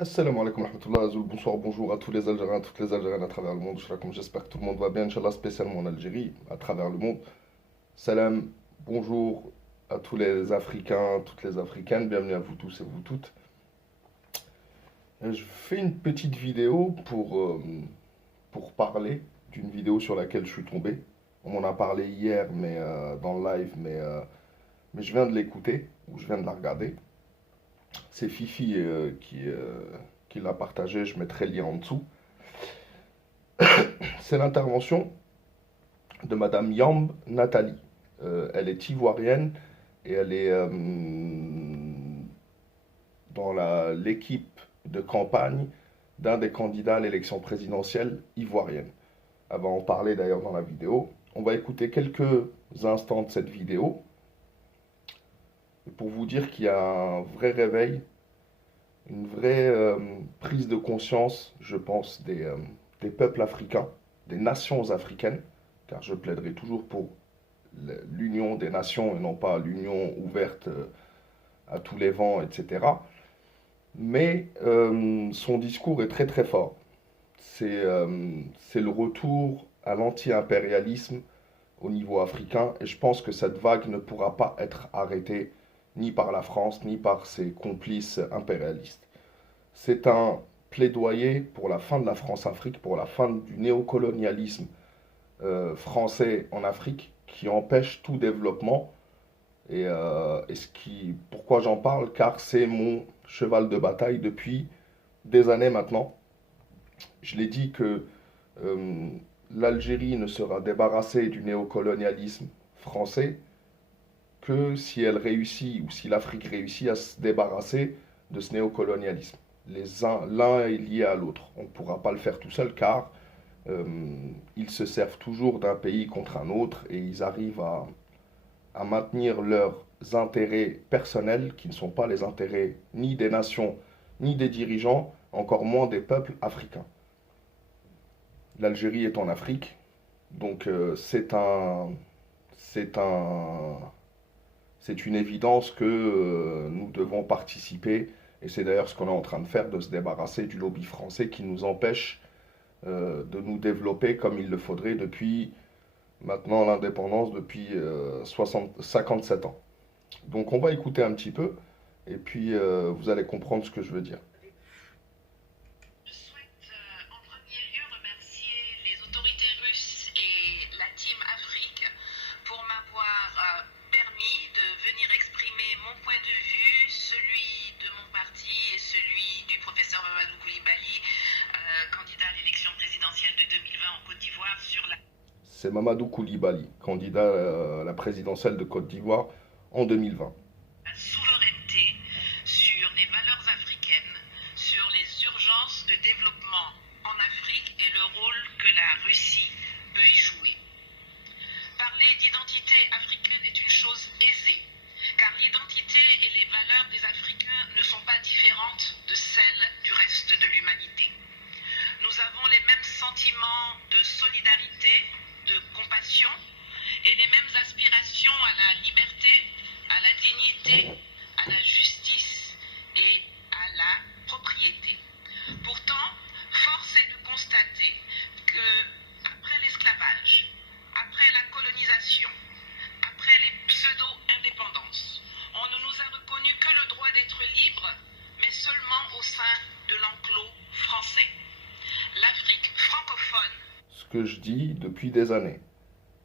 Assalamu alaikum wa rahmatullah, Azoul, bonsoir, bonjour à tous les Algériens, toutes les Algériennes à travers le monde. Comme j'espère que tout le monde va bien, Inch'Allah, spécialement en Algérie, à travers le monde. Salam, bonjour à tous les Africains, toutes les Africaines, bienvenue à vous tous et vous toutes. Je fais une petite vidéo pour parler d'une vidéo sur laquelle je suis tombé. On m'en a parlé hier, mais dans le live, mais je viens de l'écouter, ou je viens de la regarder. C'est Fifi qui l'a partagé, je mettrai le lien en dessous. C'est l'intervention de Madame Yamb Nathalie. Elle est ivoirienne et elle est dans l'équipe de campagne d'un des candidats à l'élection présidentielle ivoirienne. Elle va en parler d'ailleurs dans la vidéo. On va écouter quelques instants de cette vidéo pour vous dire qu'il y a un vrai réveil, une vraie prise de conscience, je pense, des peuples africains, des nations africaines, car je plaiderai toujours pour l'union des nations et non pas l'union ouverte à tous les vents, etc. Mais son discours est très très fort. C'est le retour à l'anti-impérialisme au niveau africain et je pense que cette vague ne pourra pas être arrêtée ni par la France ni par ses complices impérialistes. C'est un plaidoyer pour la fin de la France-Afrique, pour la fin du néocolonialisme français en Afrique qui empêche tout développement. Pourquoi j'en parle? Car c'est mon cheval de bataille depuis des années maintenant. Je l'ai dit que euh, l'Algérie ne sera débarrassée du néocolonialisme français que si elle réussit ou si l'Afrique réussit à se débarrasser de ce néocolonialisme. L'un est lié à l'autre. On ne pourra pas le faire tout seul car euh, ils se servent toujours d'un pays contre un autre et ils arrivent à maintenir leurs intérêts personnels qui ne sont pas les intérêts ni des nations ni des dirigeants, encore moins des peuples africains. L'Algérie est en Afrique, donc c'est un, c'est une évidence que nous devons participer, et c'est d'ailleurs ce qu'on est en train de faire, de se débarrasser du lobby français qui nous empêche de nous développer comme il le faudrait depuis maintenant l'indépendance, depuis 57 ans. Donc on va écouter un petit peu, et puis vous allez comprendre ce que je veux dire. Je souhaite en premier lieu remercier les autorités russes et la Team Afrique pour m'avoir permis de venir exprimer mon point de vue, celui de mon parti et celui du professeur Mamadou Koulibaly, candidat à l'élection présidentielle de 2020 en Côte d'Ivoire sur la C'est Mamadou Koulibaly, candidat à la présidentielle de Côte d'Ivoire en 2020. souveraineté, sur les valeurs africaines, sur les urgences de développement en Afrique et le rôle que la Russie peut y jouer. Parler d'identité africaine est une chose aisée, car l'identité et les valeurs des Africains ne sont pas différentes de celles du reste de l'humanité. Nous avons les mêmes sentiments de solidarité, de compassion et les mêmes aspirations à la liberté, à la dignité, à la justice et à la propriété. Pourtant, force est de constater que après l'esclavage, après la colonisation, après les pseudo-indépendances, on ne nous a reconnu que le droit d'être libre, mais seulement au sein de l'enclos français. L'Afrique francophone. Ce que je dis depuis des années.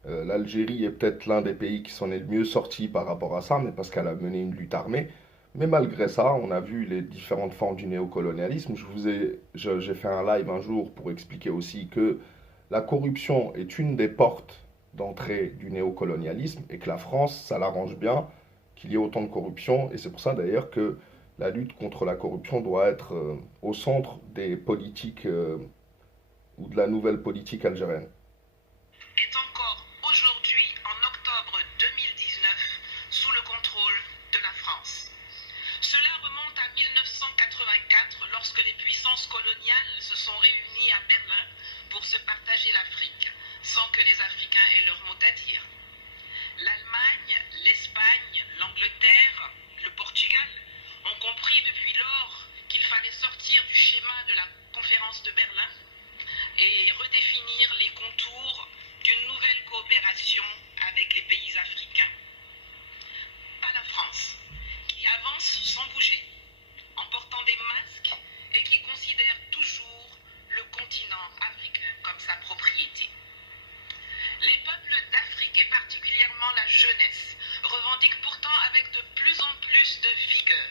L'Algérie est peut-être l'un des pays qui s'en est le mieux sorti par rapport à ça, mais parce qu'elle a mené une lutte armée. Mais malgré ça, on a vu les différentes formes du néocolonialisme. J'ai fait un live un jour pour expliquer aussi que la corruption est une des portes d'entrée du néocolonialisme et que la France, ça l'arrange bien qu'il y ait autant de corruption. Et c'est pour ça d'ailleurs que la lutte contre la corruption doit être au centre des politiques ou de la nouvelle politique algérienne. Est encore aujourd'hui, en octobre 2019, sous le contrôle de la France. Cela remonte à 1984, lorsque les puissances coloniales se sont réunies à Berlin pour se partager l'Afrique, sans que les Africains aient leur mot à dire. L'Allemagne, l'Espagne, l'Angleterre, le Portugal ont compris depuis lors qu'il fallait sortir du de Berlin et redéfinir les contours d'une nouvelle coopération avec les pays africains. Pas la France, qui avance sans bouger, en portant des masques et qui considère toujours le continent africain comme sa propriété. Les peuples d'Afrique, et particulièrement la jeunesse, revendiquent pourtant avec de plus en plus de vigueur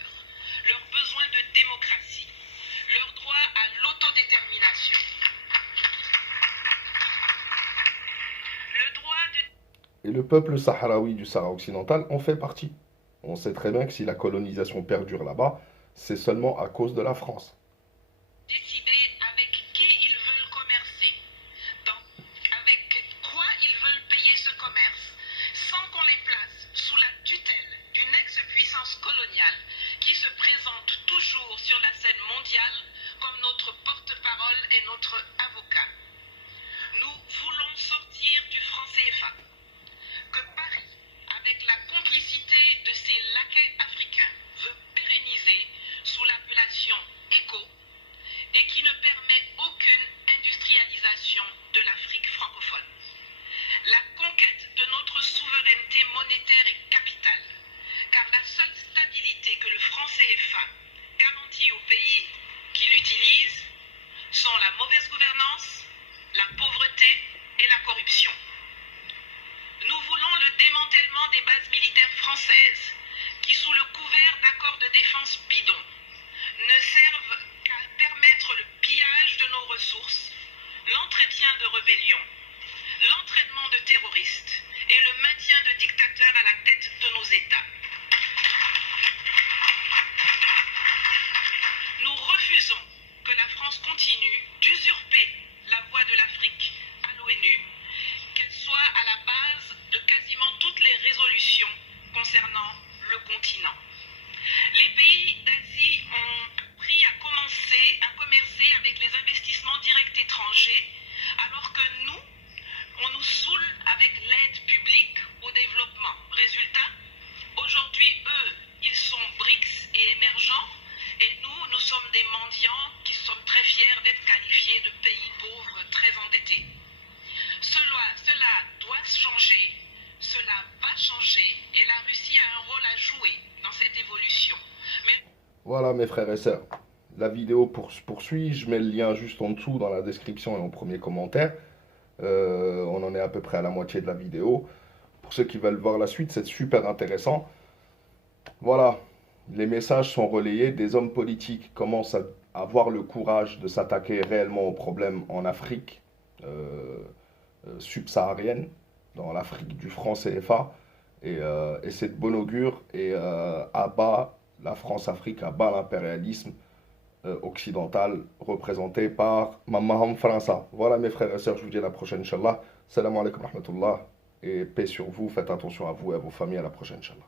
leur besoin de démocratie, leur droit à l'autodétermination, le droit de... Et le peuple sahraoui du Sahara occidental en fait partie. On sait très bien que si la colonisation perdure là-bas, c'est seulement à cause de la France. décider avec qui ils veulent commercer, avec quoi ils veulent payer ce commerce, sans qu'on les place sous la tutelle d'une ex-puissance coloniale qui se présente toujours sur la scène mondiale comme notre porte-parole et notre avocat. Nous voulons sortir du franc CFA, que Paris, avec la complicité de ses laquais africains, veut pérenniser sous l'appellation ECO et qui ne permet aucune industrialisation de l'Afrique francophone. La conquête de notre souveraineté monétaire est capitale, car la seule stabilité que le franc CFA garantit aux pays qui l'utilisent sont la mauvaise gouvernance, la pauvreté et la corruption. Nous voulons le démantèlement des bases militaires françaises qui, sous le couvert d'accords de défense bidons, ne servent qu'à permettre le pillage de nos ressources, l'entretien de rébellions, l'entraînement de terroristes et le maintien de dictateurs à la tête de nos États. Nous refusons que la France continue d'usurper la voix de l'Afrique à l'ONU, qu'elle soit à la base de quasiment toutes les résolutions concernant le continent. Les pays d'Asie ont appris à commencer à commercer avec les investissements directs étrangers, alors que nous, on nous saoule avec l'aide publique au développement. Résultat, aujourd'hui, eux, ils sont BRICS et émergents, et nous, nous sommes des mendiants qui sommes très fiers d'être qualifiés de pays pauvres très endettés. Cela doit changer, cela va changer, et la Russie a un rôle à jouer dans cette évolution. Mais... Voilà mes frères et sœurs, la vidéo poursuit, je mets le lien juste en dessous dans la description et en premier commentaire. On en est à peu près à la moitié de la vidéo. Pour ceux qui veulent voir la suite, c'est super intéressant. Voilà, les messages sont relayés, des hommes politiques commencent à avoir le courage de s'attaquer réellement aux problèmes en Afrique subsaharienne, dans l'Afrique du franc CFA, et c'est de bon augure, et abat la France-Afrique, abat l'impérialisme occidental représenté par Mamaham França. Voilà mes frères et sœurs, je vous dis à la prochaine, Inch'Allah. Salam alaikum wa rahmatullah, et paix sur vous, faites attention à vous et à vos familles, à la prochaine, Inch'Allah.